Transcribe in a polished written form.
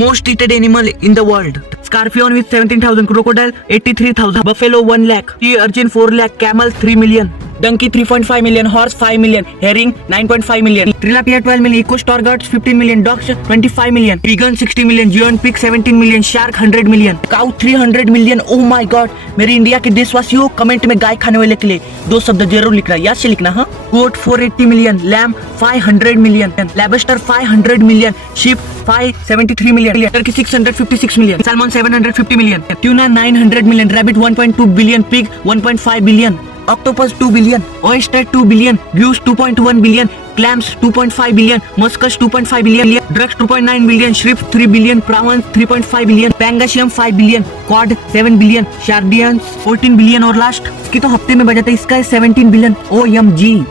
Most eaten animal in the world. Scorpion with 17,000, crocodile 83,000, buffalo 1 lakh, sea urchin 4 lakh, camel 3 million, donkey 3.5 million, horse 5 million, herring 9.5 million, tilapia 12 million, eco stargards 15 million, dogs 25 million, vegan 60 million, giant pig 17 million, shark 100 million, cow 300 million. Oh my god, मेरे India के देशवासियों comment में गाय खाने वाले के लिए 2 शब्द जरूर लिखना, याद से लिखना. हाँ, goat 480 million, lamb 500 million, lobster 500 million, sheep 573 million, turkey 656 million, salmon 750 million, tuna 900 million, rabbit 1.2 billion, pig 1.5 billion, octopus 2 billion, oyster 2 billion, goose 2.1 billion, clams 2.5 billion, muscus 2.5 billion, ducks 2.9 billion, shrimp 3 billion, prawns 3.5 billion, pangasium 5 billion, cod 7 billion, sardines 14 billion और last इसकी तो हफ्ते में बजाता है, इसका है 17 billion. OMG.